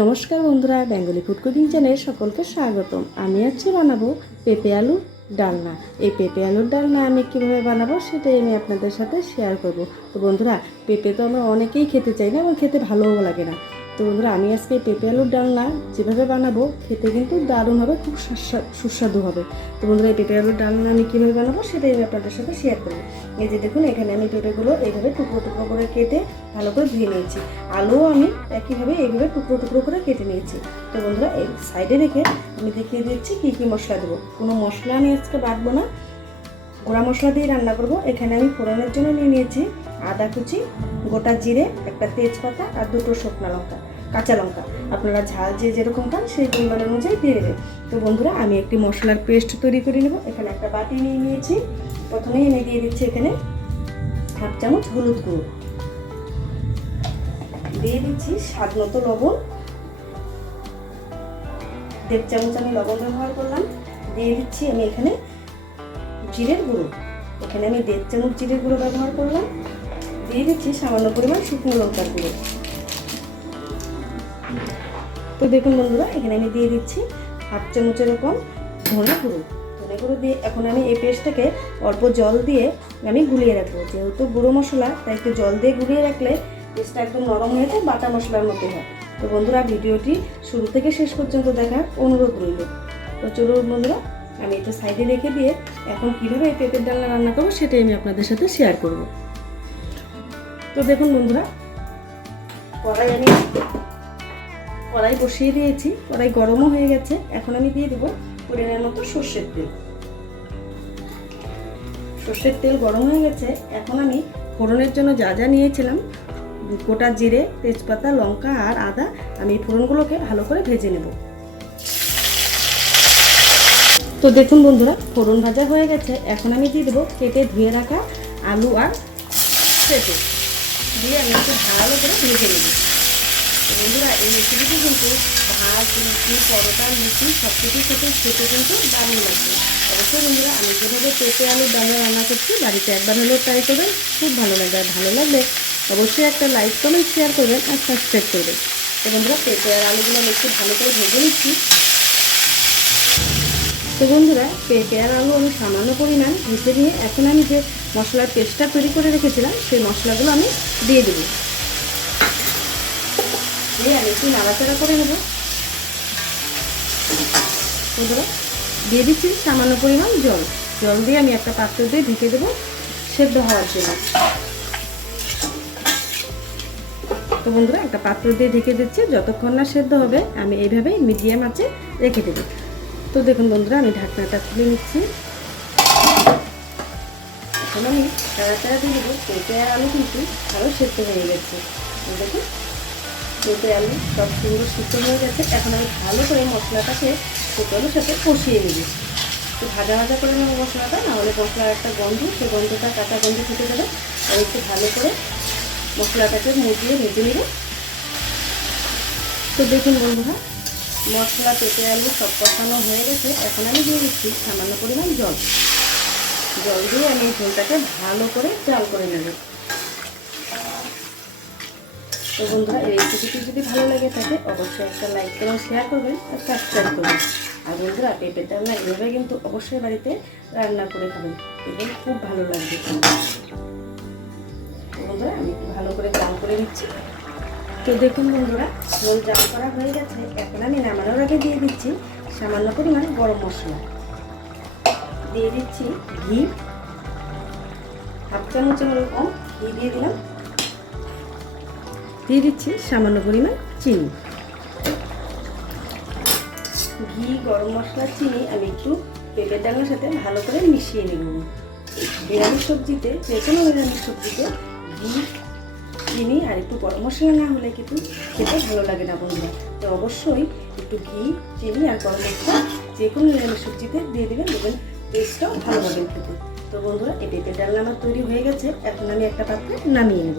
নমস্কার বন্ধুরা, Bengali food cooking চ্যানেলে সকলকে স্বাগতম। আমি আজকে বানাবো পেঁপে আলু ডালনা। এই পেঁপে আলুর ডালনা আমি কীভাবে বানাবো সেটাই আমি আপনাদের সাথে শেয়ার করব। তো বন্ধুরা, পেঁপে তো আমরা অনেকেই খেতে চাই না এবং খেতে ভালোও লাগে না। তো বন্ধুরা, আমি আজকে পেঁপে আলুর ডালনা যেভাবে বানাবো খেতে কিন্তু দারুণ হবে, খুব সুস্বাদু হবে। তো বন্ধুরা, এই পেঁপে আলুর ডালনা আমি কীভাবে বানাবো সেটাই আমি আপনাদের সাথে শেয়ার করব। এই যে দেখুন, এখানে আমি পেঁপেগুলো এইভাবে টুকরো টুকরো করে কেটে ভালো করে ধুয়ে নিয়েছি। আলুও আমি একইভাবে এইভাবে টুকরো টুকরো করে কেটে নিয়েছি। তো বন্ধুরা, এই সাইডে রেখে আমি দেখিয়ে দিচ্ছি কী কী মশলা দেবো। কোনো মশলা আমি আজকে বাটবো না। গোড়া মশলা দিয়ে রান্না করব। এখানে আমি ফোড়নের জন্য নিয়ে নিয়েছি আদা কুচি, গোটা জিরে, একটা তেজপাতা আর দুটো শুকনো লঙ্কা। কাঁচা লঙ্কা। আপনারা ঝাল যে যেরকম খান সেই পরিমাণ অনুযায়ী দিয়ে দেবেন। তো বন্ধুরা, আমি একটি মশলার পেস্ট তৈরি করে নেব। এখানে একটা বাটি নিয়ে নিয়েছি। প্রথমেই এনে দিয়ে দিচ্ছি এখানে হাফ চামচ হলুদ গুঁড়ো। দিয়ে দিচ্ছি স্বাদ মতো লবণ। দেড় চামচ আমি লবণ ব্যবহার করলাম। দিয়ে দিচ্ছি আমি এখানে জিরের গুঁড়ো। এখানে আমি দেড় চামচ জিরের গুঁড়ো ব্যবহার করলাম। দিয়ে দিচ্ছি সামান্য পরিমাণ শুকনো লঙ্কার গুঁড়ো। তো দেখুন বন্ধুরা, এখানে আমি দিয়ে দিচ্ছি হাফ চামচ এরকম ধনে গুঁড়ো। ধনে গুঁড়ো দিয়ে এখন আমি এই পেস্টটাকে অল্প জল দিয়ে আমি গুলিয়ে রাখব। যেহেতু গুঁড়ো মশলা, তাই একটু জল দিয়ে গুলিয়ে রাখলে পেস্টটা একদম নরম হয়ে যায়, বাটা মশলার মতো হয়। তো বন্ধুরা, ভিডিওটি শুরু থেকে শেষ পর্যন্ত দেখার অনুরোধ রইল। তো চলুন বন্ধুরা, আমি এটা সাইডে রেখে দিয়ে এখন কীভাবে এই পেঁপের ডালনা রান্না করব সেটাই আমি আপনাদের সাথে শেয়ার করব। তো দেখুন বন্ধুরা, কড়াই আমি কড়াই বসিয়ে দিয়েছি, কড়াই গরমও হয়ে গেছে। এখন আমি দিয়ে দেবো পরিমাণ মতো সর্ষের তেল। সর্ষের তেল গরম হয়ে গেছে। এখন আমি ফোড়নের জন্য যা যা নিয়েছিলাম, গোটা জিরে, তেজপাতা, লঙ্কা আর আদা, আমি ফোড়নগুলোকে ভালো করে ভেজে নেব। তো দেখুন বন্ধুরা, ফোড়ন ভাজা হয়ে গেছে। এখন আমি দিয়ে দেবো কেটে ধুয়ে রাখা আলু আর পেঁপে। দিয়ে আমি একটু ভালো করে ভেজে নেব। বন্ধুরা, এই রেসিপিটি কিন্তু ভাত, লুচি, পরোটা, লুচি সব কিছু খেতে খেতে কিন্তু দারুণ লাগবে অবশ্যই বন্ধুরা, আমি যেভাবে পেঁপে আলুর ডালা রান্না করছি, বাড়িতে একবার হলেও ট্রাই করবেন, খুব ভালো লাগবে আর ভালো লাগবে অবশ্যই একটা লাইক কমেন্ট শেয়ার করবেন আর সাবস্ক্রাইব করবেন। তো বন্ধুরা, পেঁপে আর আলুগুলো আমি একটু ভালো করে ভেজে নিচ্ছি। তো বন্ধুরা, পেঁপে আর আলু আমি সামান্য পরিমাণ ভেজে নিয়ে এখন আমি যে মশলার পেস্টটা তৈরি করে রেখেছিলাম, সেই মশলাগুলো আমি দিয়ে দেবো। দিয়ে আমি একটু নাড়াচাড়া করে নেব। দিয়ে দিচ্ছি সামান্য পরিমাণ জল। জল দিয়ে আমি একটা পাত্র দিয়ে ঢেকে দেবো সেদ্ধ হওয়ার জন্য। তো বন্ধুরা, একটা পাত্র দিয়ে ঢেকে দিচ্ছি। যতক্ষণ না সেদ্ধ হবে, আমি এইভাবেই মিডিয়াম আঁচে রেখে দেবো। তো দেখুন বন্ধুরা, আমি ঢাকনাটা খুলে নিচ্ছি। এখন আমি তাড়াতাড়ি দিয়ে দেবো। পেঁপে আর আলু কিন্তু ভালো সেদ্ধ হয়ে গেছে। দেখুন। পেঁপে আলু সব সুন্দর সিদ্ধ হয়ে গেছে। এখন আমি ভালো করে মশলাটাকে পেঁপের সাথে কষিয়ে নেব। একটু ভাজা ভাজা করে নেব মশলাটা, নাহলে মশলার একটা গন্ধ, সেই গন্ধটা কাঁচা গন্ধ থেকে যাবে। আর একটু ভালো করে মশলাটাকে মুজিয়ে ভেজে নেব। তো দেখুন বন্ধুরা, মশলা পেঁপে আলু সব কষানো হয়ে গেছে। এখন আমি দিয়ে দিচ্ছি সামান্য পরিমাণ জল। জল দিয়ে আমি ঝোলটাকে ভালো করে চাল করে নেব। তো বন্ধুরা, এই রেসিপিটি যদি ভালো লেগে থাকে, অবশ্যই একটা লাইক এবং শেয়ার করবেন আর সাবস্ক্রাইব করবেন। আর বন্ধুরা পেঁপের ডালনা এভাবে কিন্তু অবশ্যই বাড়িতে রান্না করে খাবেন। এবং খুব ভালো লাগবে বন্ধুরা, আমি ভালো করে জাল করে নিচ্ছি। তো দেখুন বন্ধুরা ঝোল জাল করা হয়ে গেছে। এখন আমি নামানোর আগে দিয়ে দিচ্ছি সামান্য পরিমাণ গরম মশলা। দিয়ে দিচ্ছি ঘি। হাফ চামচের এরকম ঘি দিয়ে দিলাম। দিয়ে দিচ্ছি সামান্য পরিমাণ চিনি। ঘি, গরম মশলা, চিনি আমি একটু পেঁপের ডালের সাথে ভালো করে মিশিয়ে নেব। নিরামিষ সবজিতে, যে কোনো নিরামিষ সবজিতে ঘি, চিনি আর একটু গরম মশলা না হলে কিন্তু খেতে ভালো লাগে না বন্ধুরা। তো অবশ্যই একটু ঘি, চিনি আর গরম মশলা যে কোনো নিরামিষ সবজিতে দিয়ে দেবেন, দেখবেন টেস্টটাও ভালো হবে খেতে। তো বন্ধুরা, এই পেঁপের ডালনা আমার তৈরি হয়ে গেছে, এখন আমি একটা পাত্রে নামিয়ে নেব।